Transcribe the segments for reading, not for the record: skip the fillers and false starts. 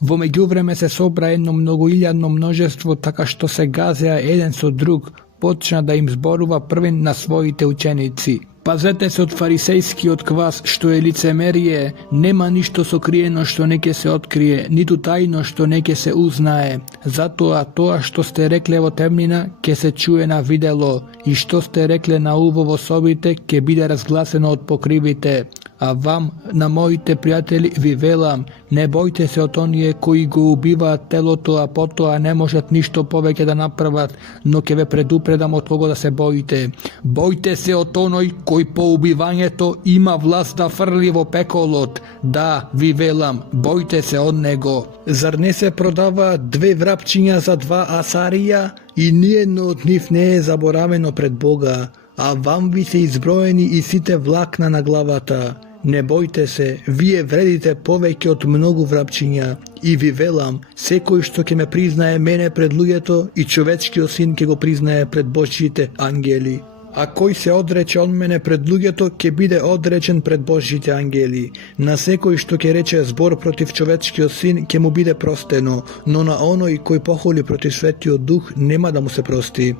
Во меѓувреме се собра едно многоилјадно множество, така што се газеа еден со друг, почна да им зборува првен на своите ученици. Пазете се од фарисејскиот квас, што е лицемерие, нема ништо сокриено што не ќе се открие, ниту тајно што не ќе се узнае. Затоа тоа што сте рекле во темнина, ќе се чуе на видело, и што сте рекле на уво во собите, ќе биде разгласено од покривите. А вам, на моите пријатели, ви велам, не бојте се од оние кои го убиваат телото, а потоа не можат ништо повеќе да направат, но ќе ве предупредам од кого да се боите. Бојте се од оној кој по убивањето има власт да фрли во пеколот. Да, ви велам, бојте се од него. Зар не се продаваат 2 врапчиња за 2 асарија и ниедно од нив не е заборавено пред Бога, а вам ви се изброени и сите влакна на главата. Не бојте се, вие вредите повеќе од многу врапчиња, и ви велам, секој што ќе ме признае мене пред луѓето, и човечкиот син ќе го признае пред Божјите ангели. А кој се одрече од мене пред луѓето, ќе биде одречен пред Божјите ангели. На секој што ќе рече збор против човечкиот син, ќе му биде простено, но на оној кој похоли против Светиот Дух, нема да му се прости.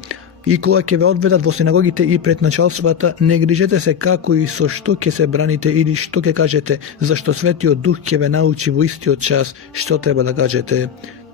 И кога ќе ве одведат во синагогите и пред началствата, не грижете се како и со што ќе се браните или што ќе кажете, зашто Светиот Дух ќе ве научи во истиот час што треба да кажете.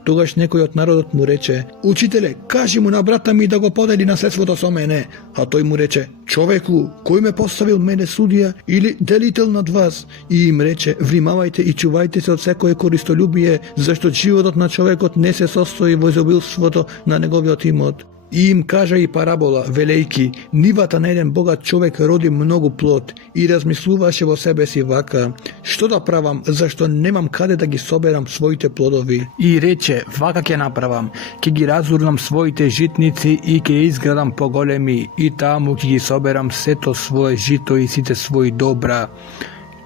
Тогаш некој од народот му рече: Учителе, кажи му на брата ми да го подели наследството со мене. А тој му рече: Човеку, кој ме поставил мене судија или делител над вас? И им рече: Внимавајте и чувајте се од секое користолюбие, зашто животот на човекот не се состои во изобилството на неговиот имот. И им кажа и парабола, велејки: нивата на еден богат човек роди многу плод, и размислуваше во себе си вака: што да правам, зашто немам каде да ги соберам своите плодови? И рече: вака ќе направам, ќе ги разурнам своите житници и ќе изградам поголеми, и таму ќе ги соберам сето свое жито и сите своји добра.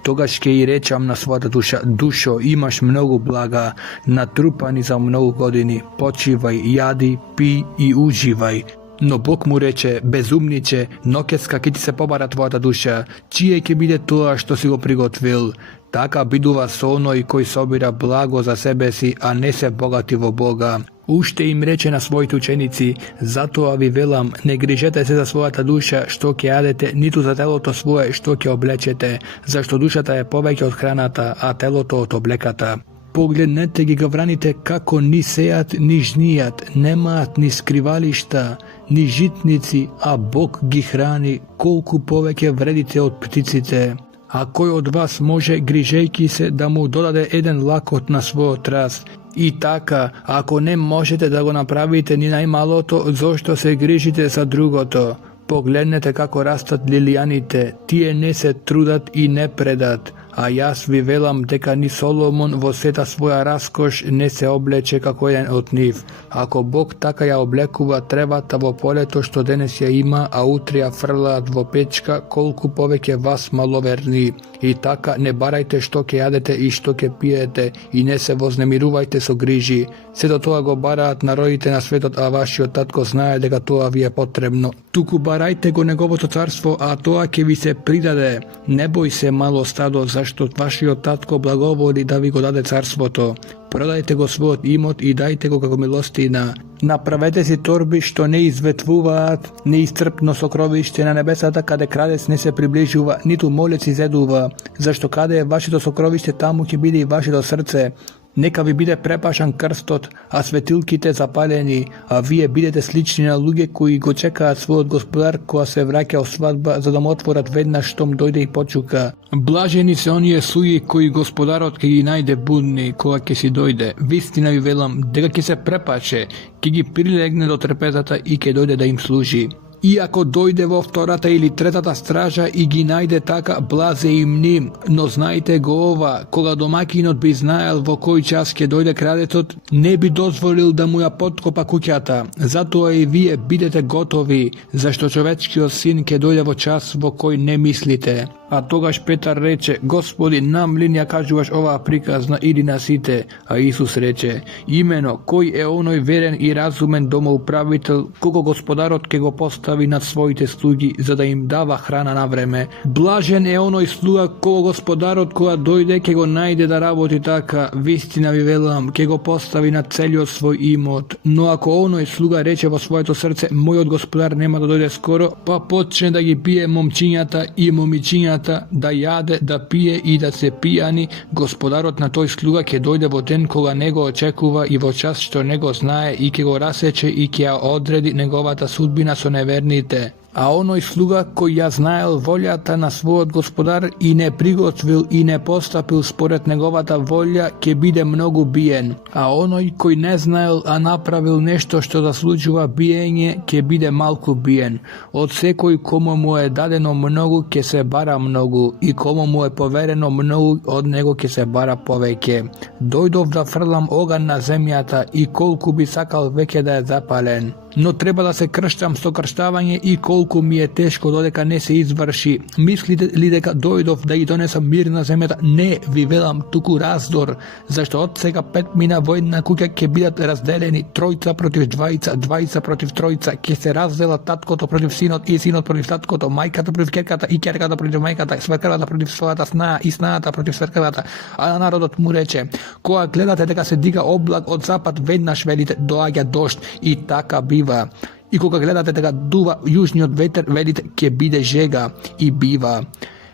Тогаш ќе и речам на својата душа: душо, имаш многу блага, натрупани за многу години, почивај, јади, пи и уживај. Но Бог му рече: безумниче, ноќеска ќе ти се побара твојата душа, чие ќе биде тоа што си го приготвил. Така бидува со оној кој собира благо за себе си, а не се богати во Бога. Уште им рече на своите ученици: затоа ви велам, не грижете се за својата душа што ќе јадете, ниту за телото свое што ќе облечете, зашто душата е повеќе од храната, а телото од облеката. Погледнете ги гавраните како ни сеат, ни жнијат, немаат ни скривалишта, ни житници, а Бог ги храни, колку повеќе вредите од птиците. А кој од вас може, грижејки се, да му додаде еден лакот на својот раз? И така, ако не можете да го направите ни најмалото, зошто се грижите за другото? Погледнете како растат лилијаните, тие не се трудат и не предат. А јас ви велам дека ни Соломон во сета своја раскош не се облече како еден од нив. Ако Бог така ја облекува тревата во полето што денес ја има, а утре ја фрлаат во печка, колку повеќе вас маловерни. И така не барајте што ќе јадете и што ќе пиете, и не се вознемирувајте со грижи. Сето тоа го бараат народите на светот, а вашиот татко знае дека тоа ви е потребно. Туку барајте го неговото царство, а тоа ќе ви се придаде. Не бој се, мало стадо, зашто вашиот татко благоволи да ви го даде царството. Продајте го својот имот и дајте го како милостина. Направете си торби што не изветвуваат, неисцрпно сокровиште на небесата, каде крадец не се приближува, ниту молец изедува, зашто каде е вашето сокровиште, таму ќе биде и вашето срце. Нека ви биде препашан крстот, а светилките запалени, а вие бидете слични на луѓе кои го чекаат својот господар кога се враќа од свадба, за да му отворат веднаш штом дојде и почука. Блажени се оние слуги кои господарот ќе ги најде будни кога ќе си дојде. Вистина ви велам дека ќе се препаше, ќе ги прилегне до трпезата и ќе дојде да им служи. И ако дојде во втората или третата стража и ги најде така, блазе им ним, но знајте го ова, кога домакинот би знаел во кој час ќе дојде крадецот, не би дозволил да му ја поткопа куќата. Затоа и вие бидете готови, зашто човечкиот син ќе дојде во час во кој не мислите. А тогаш Петар рече: Господи, нам ли ја кажуваш оваа приказна или на сите? А Исус рече: Имено, кој е оној верен и разумен домоуправител, кого господарот ке го постави над своите слуги, за да им дава храна на време. Блажен е оној слуга кого господарот кога дојде ке го најде да работи така. Вистина ви велам, ке го постави над целиот свој имот. Но ако оној слуга рече во своето срце: Мојот господар нема да дојде скоро, па почне да ги бие момчињата и момичињата, да јаде, да пие и да се пијани, господарот на тој слуга ќе дојде во ден кога не го очекува и во час што не го знае и ќе го расече и ќе ја одреди неговата судбина со неверните. А оној слуга кој ја знаел волјата на својот господар и не приготвил и не постапил според неговата волја, ќе биде многу биен. А оној кој не знаел, а направил нешто што заслужува биење, ќе биде малку биен. Од секој кому му е дадено многу, ќе се бара многу, и кому му е поверено многу, од него ќе се бара повеќе. Дојдов да фрлам оган на земјата и колку би сакал веќе да е запален. Но треба да се крштам со крштавање и колку ми е тешко додека не се изврши. Мислите ли дека дојдов да ги донесам мир на земјата? Не, ви велам, туку раздор, зашто од сега 5 мина во една куќа ќе бидат разделени, тројца против двајца, двајца против тројца, ќе се разделат таткото против синот и синот против таткото, мајката против ќерката и ќерката против мајката, свекрвата против својата снаја и снајата против свекрвата. А на народот му рече: Кога гледате дека се дига облак од запад, веднаш велите: доаѓа дожд, и така бива. И кога гледате дека дува јужниот ветер, велите: ќе биде жега, и бива.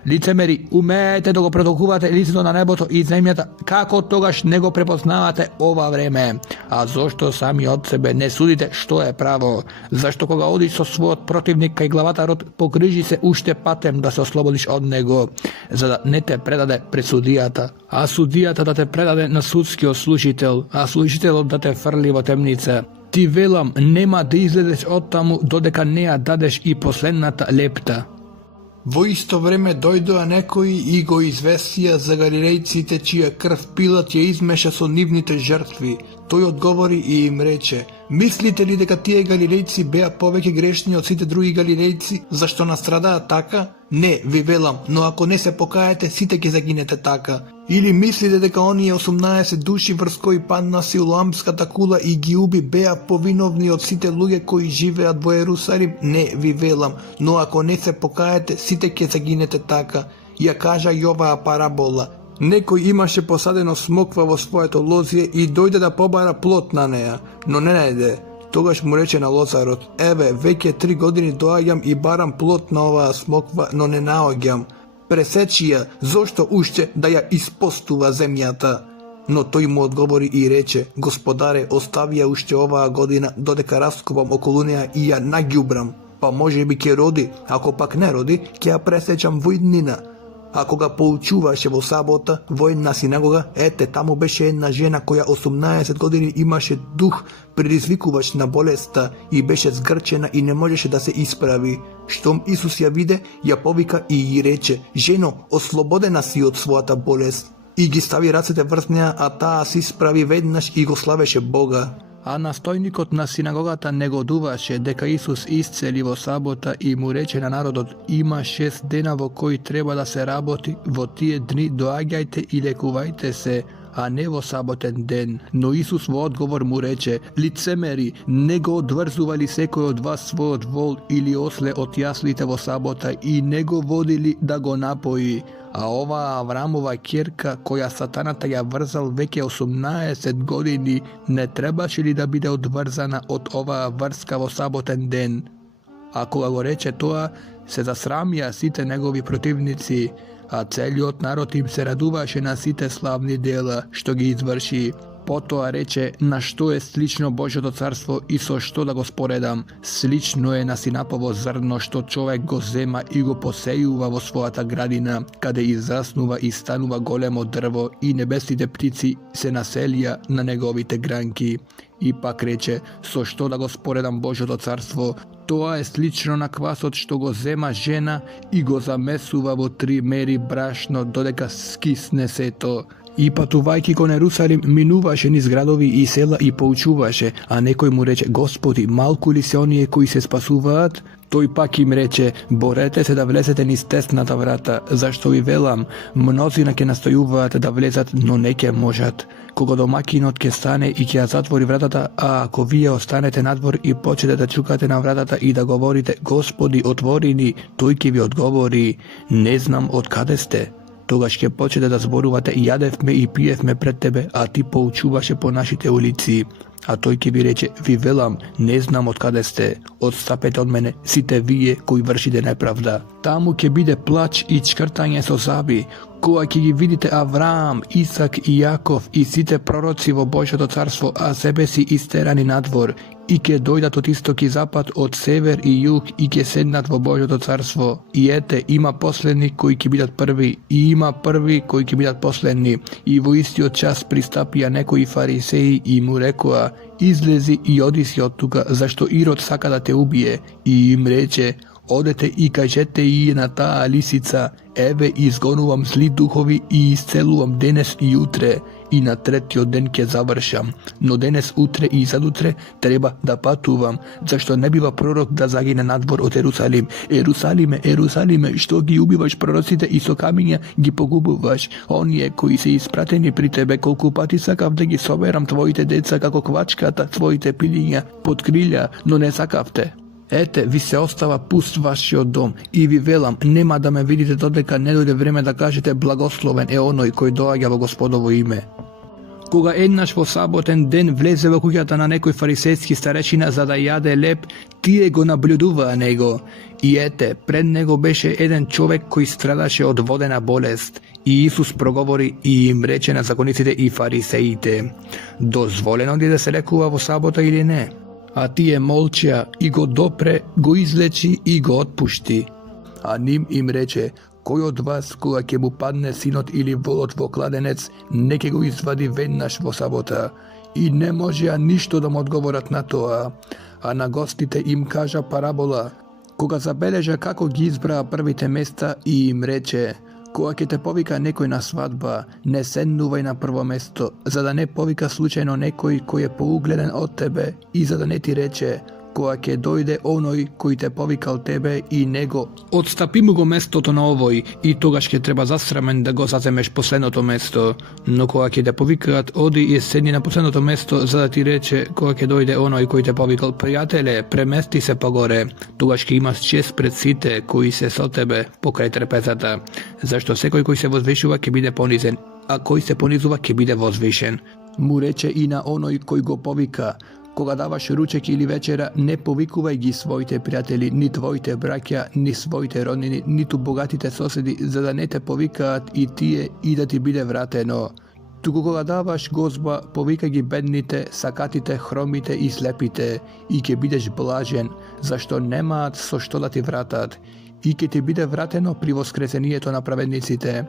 Лицемери, умеете да го протолкувате лицето на небото и земјата, како тогаш не го препознавате ова време? А зошто сами од себе не судите што е право? Зашто кога одиш со својот противник кај главатарот, погрижи се уште патем да се ослободиш од него, за да не те предаде пред судијата, а судијата да те предаде на судскиот служител, а служителот да те фрли во темница. Ти велам, нема да излезеш од таму додека не ја дадеш и последната лепта. Во исто време дојдоа некои и го известија за галилејците чија крв Пилат ја измеша со нивните жртви. Тој одговори и им рече: Мислите ли дека тие галилејци беа повеќе грешни од сите други галилејци, зашто настрадаа така? Не, ви велам, но ако не се покаете, сите ќе загинете така. Или мислите дека оние 18 души врз кои падна Силоамската кула и ги уби беа повиновни од сите луѓе кои живеат во Ерусалим? Не, ви велам, но ако не се покаете, сите ќе загинете така. Ја кажа и оваа парабола. Некој имаше посадено смоква во своето лозје и дојде да побара плод на неа, но не најде. Тогаш му рече на лозарот: Еве, веќе 3 години доаѓам и барам плод на оваа смоква, но не наоѓам. Пресечи ја, зошто уште да ја испостува земјата? Но тој му одговори и рече: Господаре, остави ја уште оваа година, додека раскопам околу неа и ја наѓубрам. Па може би ќе роди, ако пак не роди, ќе ја пресечам во иднина. А кога поучуваше во сабота во една синагога, ете, таму беше една жена која 18 години имаше дух предизвикувач на болеста и беше згрчена и не можеше да се исправи. Штом Исус ја виде, ја повика и ја рече: Жено, ослободена си од својата болест. И ги стави рацете врз неа, а таа се исправи веднаш и го славеше Бога. А настојникот на синагогата негодуваше дека Исус исцели во сабота и му рече на народот: Има 6 дена во кои треба да се работи, во тие дни доаѓајте и лекувајте се, а не во саботен ден. Но Исус во одговор му рече: Лицемери, не го одврзува ли секој од вас својот вол или осле од јаслите во сабота и не го води ли да го напои? А оваа Аврамова ќерка, која сатаната ја врзал веќе 18 години, не требаше ли да биде одврзана од оваа врска во саботен ден? А кога го рече тоа, се засрамија сите негови противници, а целиот народ им се радуваше на сите славни дела што ги изврши. Потоа рече: на што е слично Божјото царство и со што да го споредам? Слично е на синапово зрно што човек го зема и го посејува во својата градина, каде израснува и станува големо дрво и небесните птици се населија на неговите гранки. И пак рече: со што да го споредам Божјото царство? Тоа е слично на квасот што го зема жена и го замесува во 3 мери брашно додека скисне сето. И патувајќи кон Ерусалим, минуваше низ градови и села и поучуваше, а некој му рече: Господи, малку ли се оние кои се спасуваат? Тој пак им рече, борете се да влезете низ тесната врата, зашто ви велам, мнозина ќе настојуваат да влезат, но не ќе можат. Кога домакинот ќе стане и ќе ја затвори вратата, а ако вие останете надвор и почнете да чукате на вратата и да говорите, Господи, отвори ни, тој ќе ви одговори, не знам од каде сте. Тогаш ќе почнете да зборувате, јадевме и пиевме пред тебе, а ти поучуваше по нашите улици. А тој ќе ви рече, ви велам, не знам од каде сте, одстапете од мене, сите вие кои вршите неправда. Таму ќе биде плач и чкртање со зъби, кога ќе ги видите Авраам, Исак и Јаков и сите пророци во Божјото царство, а себе си истерани надвор, и ќе дојдат од исток и запад, од север и југ, и ќе седнат во Божјото царство. И ете, има последни кои ќе бидат први, и има први кои ќе бидат последни. И во истиот час пристапија некои фарисеи и му рекоа, излези и оди си од тука, зашто Ирод сака да те убие. И им рече, одете и кажете и на таа лисица, еве изгонувам зли духови и исцелувам денес и утре, и на третиот ден ќе завршам. Но денес, утре и задутре треба да патувам, зашто не бива пророк да загине надвор од Ерусалим. Ерусалиме, Ерусалиме, што ги убиваш пророците и со камиња ги погубуваш, оние кои се испратени при тебе, колку пати сакав да ги соберам твоите деца како квачката, твоите пилиња под крилја, но не сакавте. Ете, ви се остава пуст вашиот дом и ви велам, нема да ме видите додека не дојде време да кажете благословен е оној кој доаѓа во Господово име. Кога еднаш во саботен ден влезе во куќата на некој фарисејски старешина за да јаде леп, тие го наблюдуваа него. И ете, пред него беше еден човек кој страдаше од водена болест. И Исус проговори и им рече на закониците и фарисеите, дозволено ли да се лекува во сабота или не? А тие молчеа и го допре, го излечи и го отпушти. А ним им рече, кој од вас, кога ќе му падне синот или волот во кладенец, не ќе го извади веднаш во сабота? И не можеа ништо да му одговорат на тоа. А на гостите им кажа парабола, кога забележа како ги избраа првите места и им рече, кога ќе те повика некој на свадба, не седнувај на прво место, за да не повика случајно некој кој е поугледен од тебе и за да не ти рече, кога ќе дојде оној кој те повикал тебе и него, отстапи му го местото на овој и тогаш ќе треба засрамен да го заземеш последното место. Но кога ќе те повикаат, оди и седни на последното место за да ти рече кога ќе дојде оној кој те повикал, пријателе, премести се погоре. Тогаш ќе имаш чест пред сите кои се со тебе покрај трпезата, зашто секој кој се возвишува ќе биде понизен, а кој се понизува ќе биде возвишен. Му рече и на оној кој го повика, кога даваш ручек или вечера, не повикувај ги своите пријатели, ни твоите браќа, ни своите роднини, ниту богатите соседи, за да не те повикаат и тие и да ти биде вратено. Туку кога даваш гозба, повикај ги бедните, сакатите, хромите и слепите, и ќе бидеш блажен, зашто немаат со што да ти вратат, и ќе ти биде вратено при воскресението на праведниците.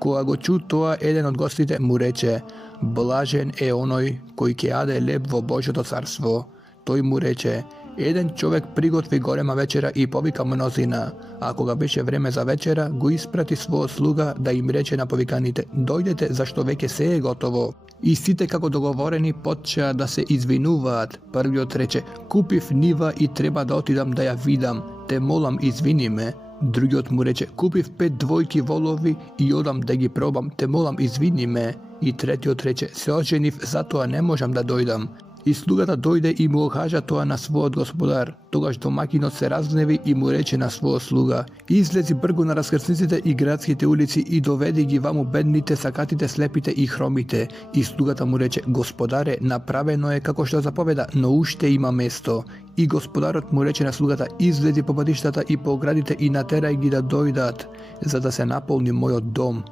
Кога го чу тоа, еден од гостите му рече, блажен е оној кој ќе јаде леп во Божјото царство. Тој му рече, еден човек приготви голема вечера и повика мнозина, а кога беше време за вечера, го испрати својот слуга да им рече на повиканите, дојдете зашто веќе се е готово. И сите како договорени почеа да се извинуваат. Првиот рече, купив нива и треба да отидам да ја видам, те молам извини ме. Другиот му рече, купив 5 двојки волови и одам да ги пробам, те молам извини ме. И третиот рече, се оженив, затоа не можам да дојдам. И слугата дојде и му окажа тоа на својот господар. Тогаш домакинот се разгневи и му рече на својот слуга, излези бргу на раскрсниците и градските улици и доведи ги ваму бедните, сакатите, слепите и хромите. И слугата му рече, господаре, направено е како што заповеда, но уште има место. И господарот му рече на слугата, излези по патиштата и по оградите и натерај ги да дојдат, за да се наполни мојот дом.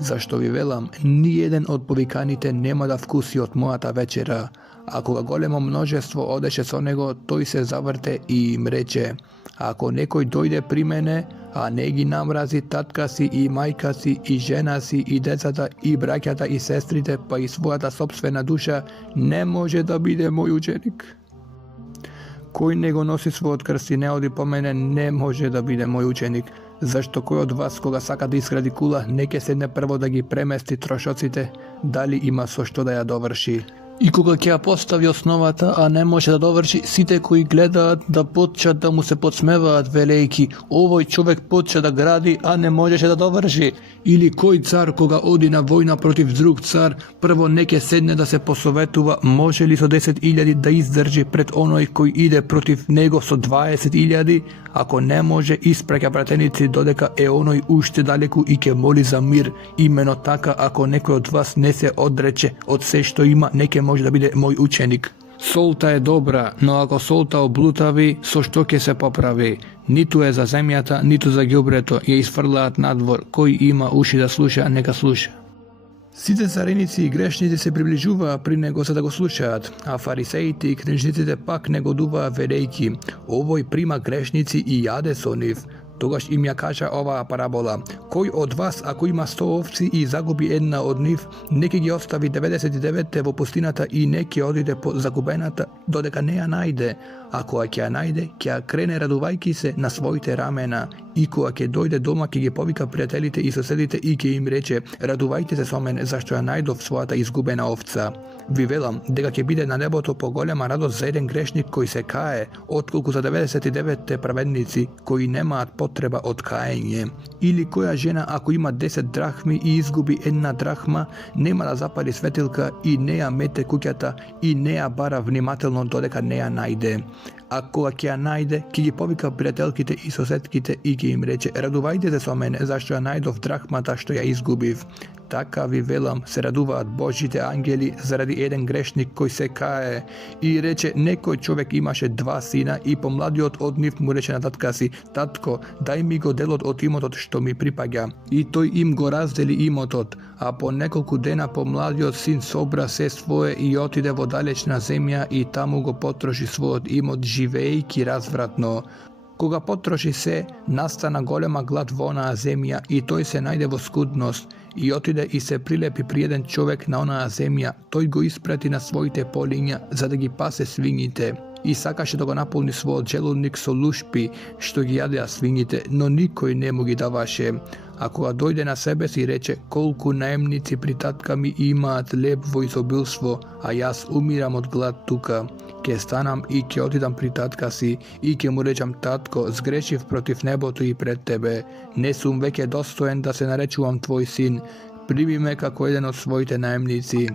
Зашто ви велам, ни еден од повиканите нема да вкуси од мојата вечера. А кога големо множество одеше со него, тој се заврте и им рече, ако некој дојде при мене, а не ги намрази татка си и мајка си и жена си и децата и браќата и сестрите, па и својата собствена душа, не може да биде мој ученик. Кој не го носи својот крст и не оди по мене, не може да биде мој ученик. Зашто кој од вас кога сака да изгради кула, не ќе седне прво да ги премести трошоците, дали има со што да ја доврши. И кога ќе ја постави основата, а не може да доврши, сите кои гледаат да почнат да му се подсмеваат велејки: овој човек почна да гради, а не можеше да доврши. Или кој цар кога оди на војна против друг цар, прво не ќе седне да се посоветува може ли со 10.000 да издржи пред оној кој иде против него со 20.000, ако не може испраќа пратеници додека е оној уште далеку и ќе моли за мир. Имено така, ако некој од вас не се одрече од се што има, не ќе може да биде мој ученик. Солта е добра, но ако солта облутави, со што ќе се поправи? Ниту е за земјата, ниту за ѓубрето, ја изфрлаат надвор. Кој има уши да слуша, нека слуша. Сите цареници и грешници се приближуваа при него за да го слушаат, а фарисеите и книжниците пак негодуваа велејки: овој прима грешници и јаде со нив. Тогаш им ја кажа оваа парабола: кој од вас, ако има 100 овци и загуби една од нив, не ќе ги остави 99 во пустината и не ќе одиде по загубената додека не ја најде, а кога ќе ја најде, ќе ја крене радувајки се на своите рамена, и кога ќе дојде дома ќе ги повика пријателите и соседите и ќе им рече: радувајте се со мене зашто ја најдов својата изгубена овца. Ви велам дека ќе биде на небото поголема радост за еден грешник кој се кае, отколку за 99 праведници кои немаат потреба од каење. Или која жена ако има 10 драхми и изгуби една драхма, нема да запали светилка и не ја мете куќата и не ја бара внимателно додека не ја најде. А кога ќе ја најде, ќе ги повика пријателките и соседките и ќе им рече: радувајте се со мене зашто ја најдов драхмата што ја изгубив. Така ви велам, се радуваат Божите ангели заради еден грешник кој се кае. И рече: некој човек имаше 2 сина и помладиот од нив му рече на татка си: татко, дај ми го делот од имотот што ми припаѓа. И тој им го раздели имотот, а по неколку дена помладиот син собра се свое и отиде во далечна земја и таму го потроши својот имот живеејќи развратно. Кога потроши се, настана голема глад во онаа земја и тој се најде во скудност и отиде и се прилепи при еден човек на онаа земја. Тој го испрати на своите полиња за да ги пасе свињите и сакаше да го наполни својот желудник со лушпи што ги јадеа свињите, но никој не му ги даваше. А кога дојде на себе си рече: колку наемници при татка ми имаат леб во изобилство, а јас умирам од глад тука. Ке станам и ќе отидам при татка си и ќе му речам: татко, сгрешив против небото и пред тебе. Не сум веќе достоен да се наречувам твој син. Прими ме како еден од своите наемници.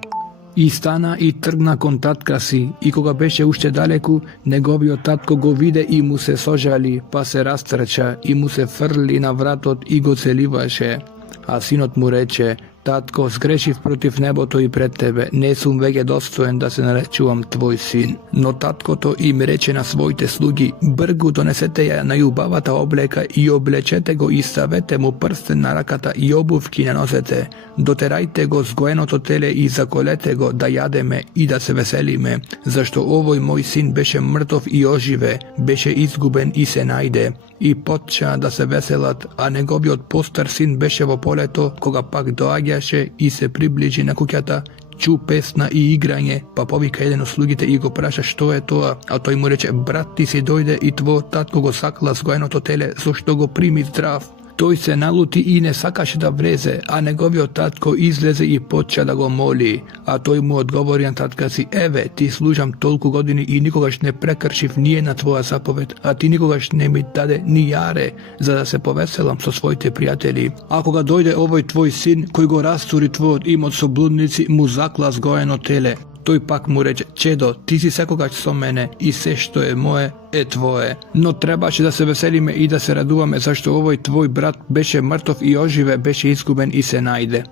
И стана и тргна кон татка си, и кога беше уште далеку, неговиот татко го виде и му се сожали, па се растрча и му се фрли на вратот и го целиваше. А синот му рече: татко, сгрешив против небото и пред тебе, не сум веќе достоен да се наречувам твој син. Но таткото им рече на своите слуги: бргу донесете ја најубавата облека и облечете го и ставете му прстен на раката и обувки на носете. Дотерајте го сгоеното теле и заколете го да јадеме и да се веселиме, зашто овој мој син беше мртов и оживе, беше изгубен и се најде. И почна да се веселат, а неговиот постар син беше во полето, кога пак доаѓаше и се приближи на куќата, чу песна и играње, па повика еден од слугите и го праша што е тоа, а тој му рече: брат, ти си дојде и твојот татко го сакла сгоеното теле, зашто го прими здрав. Тој се налути и не сакаше да влезе, а неговиот татко излезе и почна да го моли. А тој му одговори на татка си: еве, ти служам толку години и никогаш не прекршив ни една твоја заповед, а ти никогаш не ми даде ни јаре, за да се повеселам со своите пријатели. А кога дојде овој твој син, кој го растури твојот имот со блудници, му закла сгоено теле. Тој пак му рече: чедо, ти си секогаш со мене и се што е мое е твое. Но требаше да се веселиме и да се радуваме, зашто овој твој брат беше мртов и оживе, беше изгубен и се најде.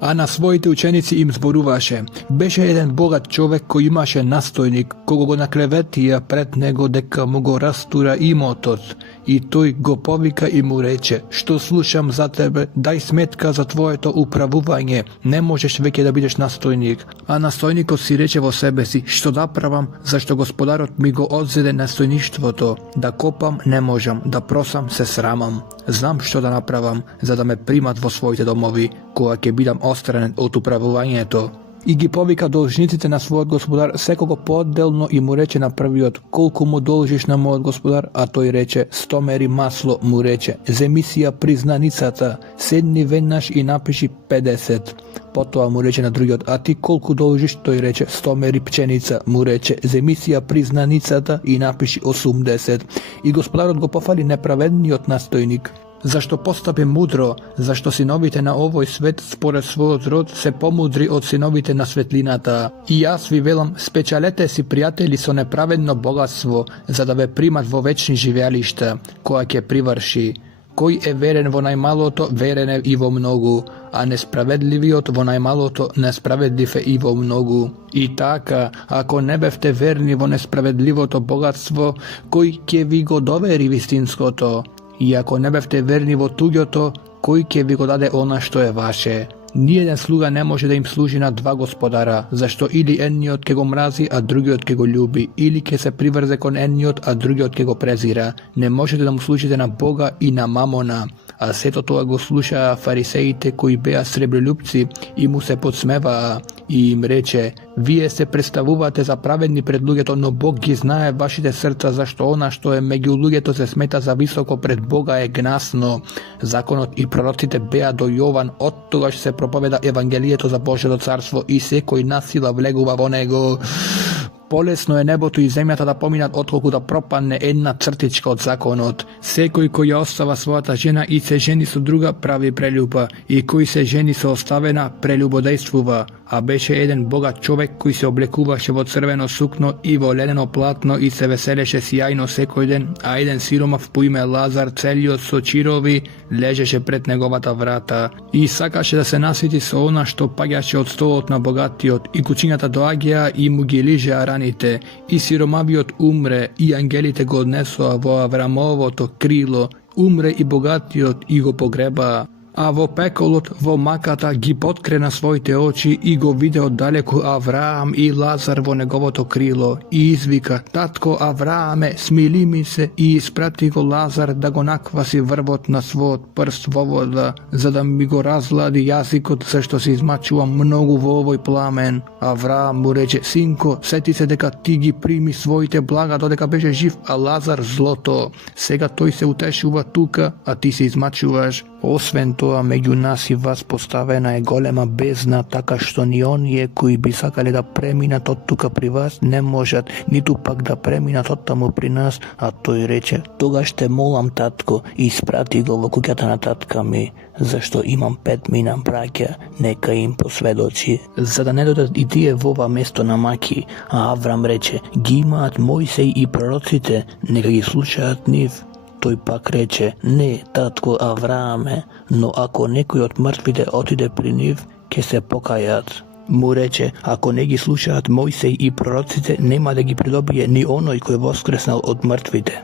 А на своите ученици им зборуваше: беше еден богат човек кој имаше настојник, кога го наклеветија пред него дека му го растура имотот. И тој го повика и му рече: што слушам за тебе, дај сметка за твоето управување, не можеш веќе да бидеш настојник. А настојникот си рече во себе си: што да правам, зашто господарот ми го одзеде настојништвото. Да копам не можам, да просам се срамам. Знам што да направам, за да ме примат во своите домови, кога ќе бидам отстранен од управувањето. И ги повика должниците на својот господар секого поотделно и му рече на првиот: колку му должиш на мојот господар? А тој рече: 100 мери масло, му рече. Земи си ја признаницата, седни веднаш и напиши 50. Потоа му рече на другиот: а ти колку должиш? Тој рече: 100 мери пченица, му рече. Земи си ја признаницата и напиши 80. И господарот го пофали неправедниот настојник. Зашто постапи мудро, зашто синовите на овој свет според својот род се помудри од синовите на светлината. И јас ви велам, спечалете си пријатели со неправедно богатство, за да ве примат во вечни живеалишта, која ќе приврши. Кој е верен во најмалото, верен е и во многу, а несправедливиот во најмалото, несправедлив е и во многу. И така, ако не бевте верни во несправедливото богатство, кој ќе ви го довери вистинското? И ако не бевте верни во туѓото, кој ќе ви го даде она што е ваше? Ниеден слуга не може да им служи на два господара, зашто или едниот ќе го мрази, а другиот ќе го љуби, или ќе се приврзе кон едниот, а другиот ќе го презира. Не можете да му служите на Бога и на мамона. А сето тоа го слушаа фарисеите кои беа сребролюбци и му се подсмеваа и им рече: вие се представувате за праведни пред луѓето, но Бог ги знае вашите срца, зашто она што е меѓу луѓето се смета за високо пред Бога е гнасно. Законот и пророците беа до Јован, оттогаш се проповеда евангелието за Божјото царство и секој насила влегува во него. Полесно е небото и земјата да поминат отколку да пропадне една цртичка од законот. Секој кој ја остава својата жена и се жени со друга прави прелюба, и кој се жени со оставена прелюбодејствува. А беше еден богат човек кој се облекуваше во црвено сукно и во ленено платно и се веселеше сјајно секој ден, а еден сиромав по име Лазар, целиот со чирови, лежеше пред неговата врата и сакаше да се насити со она што паѓаше од столот на богатиот, и кучињата доаѓаа и му ги лижеа раните, и сиромавиот умре, и ангелите го однесоа во Аврамовото крило, умре и богатиот и го погребаа. А во пеколот, во маката, ги поткрена своите очи и го виде оддалеку Авраам и Лазар во неговото крило и извика: татко Аврааме, смили ми се, и испрати го Лазар да го накваси врвот на својот прст во вода, за да ми го разлади јазикот, зашто се измачувам многу во овој пламен. Авраам му рече: синко, сети се дека ти ги прими своите блага додека беше жив, а Лазар злото. Сега тој се утешува тука, а ти се измачуваш. Освен тоа, меѓу нас и вас поставена е голема бездна, така што ни оние кои би сакале да преминат од тука при вас не можат, ниту пак да преминат од таму при нас. А тој рече: тогаш те молам, татко, испрати го во куќата на татка ми, зашто имам 5 мина браќа, нека им посведочи, за да не додат и тие во ова место на маки. А Аврам рече: ги имаат Мојсей и пророците, нека ги слушаат нив. Тој пак рече: не, татко Аврааме, но ако некој од мртвите отиде при нив, ќе се покајат. Му рече: ако не ги слушаат Мојсей и пророците, нема да ги придобие ни оној кој воскреснал од мртвите.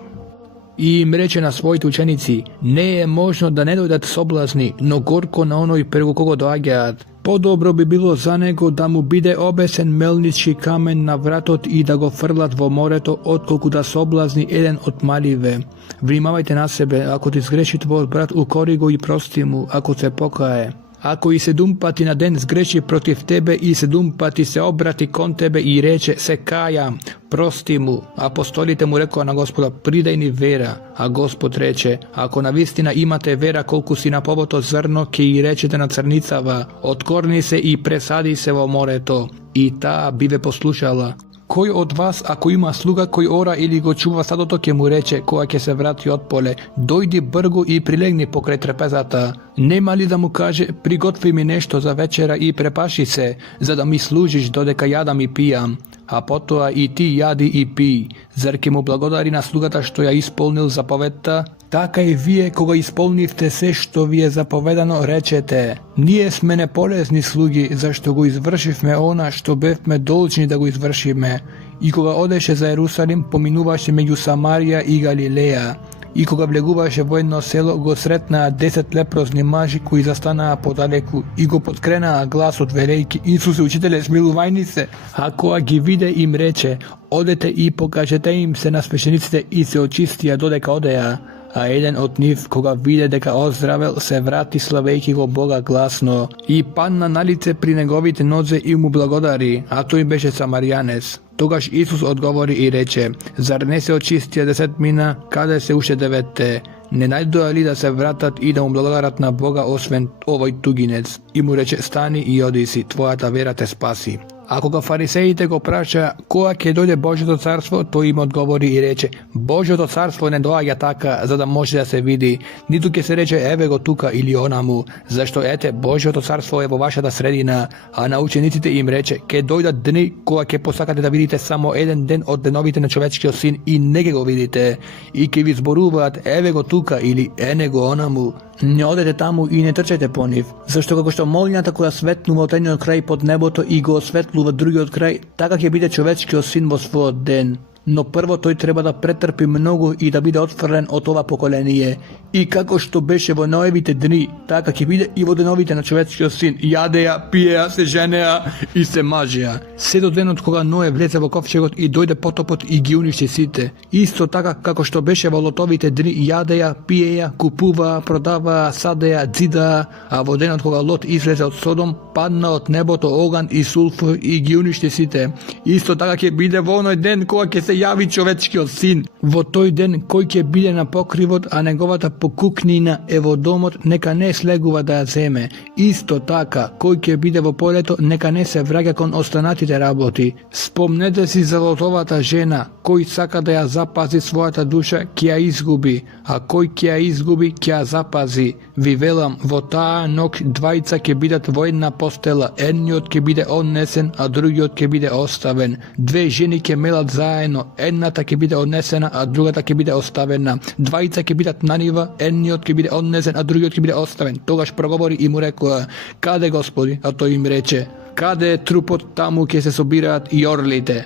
И им рече на своите ученици: не е можно да не дојдат соблазни, но горко на оној преку кого доаѓаат. Подобро би било за него да му биде обесен мелнички камен на вратот и да го фрлат во морето, отколку да соблазни еден од маливе. Внимавајте на себе, ако ти сгреши твојот брат, укори го и прости му, ако се покае. Ако и 7 пати на ден сгреши против тебе и 7 пати се обрати кон тебе и рече: се кајам, прости му. Апостолите му рекоа на Господа: придај ни вера. А Господ рече: ако навистина имате вера колку си на повото зрно, ќе и речете на црницава: откорни се и пресади се во морето, и таа би ве послушала. Кој од вас, ако има слуга кој ора или го чува стадото, ќе му рече кога ќе се врати од поле: дојди бргу и прилегни покрај трпезата? Нема ли да му каже: приготви ми нешто за вечера и препаши се, за да ми служиш додека јадам и пијам? А потоа и ти јади и пи. Зар ќе му благодари на слугата што ја исполнил заповедта? Така и вие, кога исполнивте се што ви е заповедано, речете: ние сме неполезни слуги, зашто го извршивме она што бевме должни да го извршиме. И кога одеше за Ерусалим, поминуваше меѓу Самарија и Галилеја. И кога влегуваше во едно село, го сретнаа 10 лепрозни мажи кои застанаа подалеку и го подкренаа гласот велејки: Исусе, учителе, смилувајни се. А кога ги виде, им рече: одете и покажете им се на свещениците, и се очистија додека одеа. a jedan od njih koga vide дека оздравел се врати славејќи го Бога гласно и падна на лице при неговите нозе и му благодари, а тој беше самарјанец. Тогаш Исус одговори и рече: зар не се очистија 10 мина, каде се уште 9? Не најдоа ли да се вратат и да му благодарат на Бога освен овој тугинец? И му рече: стани и оди си, твојата вера те спаси. А кога фарисеите го праша кога ќе дојде Божјото царство, тој им одговори и рече: Божјото царство не доаѓа така за да може да се види, ниту ќе се рече еве го тука или онаму, зашто ете Божјото царство е во вашата средина. А на учениците им рече: ќе дојдат дни кога ќе посакате да видите само еден ден од деновите на човечкиот син и не ќе го видите, и ќе ви зборуваат еве го тука или ене го онаму. Не одете таму и не трчајте по нив, зашто како што молњата која светнува од едниот крај под небото и го осветлува другиот крај, така ќе биде човечкиот син во својот ден. Но прво тој треба да претрпи многу и да биде отфрлен од ова поколение. И како што беше во Ноевите дни, така ќе биде и во деновите на човечкиот син. Јадеа, пиеа, се женеа и се мажеа. Се до денот кога Ное влезе во ковчегот и дојде потопот и ги уништи сите. Исто така како што беше во Лотовите дни, јадеа, пиеа, купуваа, продаваа, садеа, дзидаа, а во денот кога Лот излезе од Содом, падна од небото оган и сулфур и ги уништи сите. Исто така ќе биде во оној ден кога ќе се јави човечкиот син. Во тој ден кој ќе биде на покривот, а неговата покукнина е во домот, нека не слегува да ја земе. Исто така, кој ќе биде во полето, нека не се враќа кон останатите работи. Спомнете си за Лотовата жена, кој сака да ја запази својата душа, ќе ја изгуби, а кој ќе ја изгуби, ќе ја запази. Ви велам, во таа ног двајца ќе бидат во една постела, едниот ќе биде однесен, а другиот ќе биде оставен. Две жени ќе мелат заедно, едната ќе биде однесена, а другата ќе биде оставена. Двајца ќе бидат на нива, едниот ќе биде однесен, а другиот ќе биде оставен. Тогаш проговори и му рекоа: каде Господи? А тој им рече: каде е трупот, таму ќе се собираат и орлите.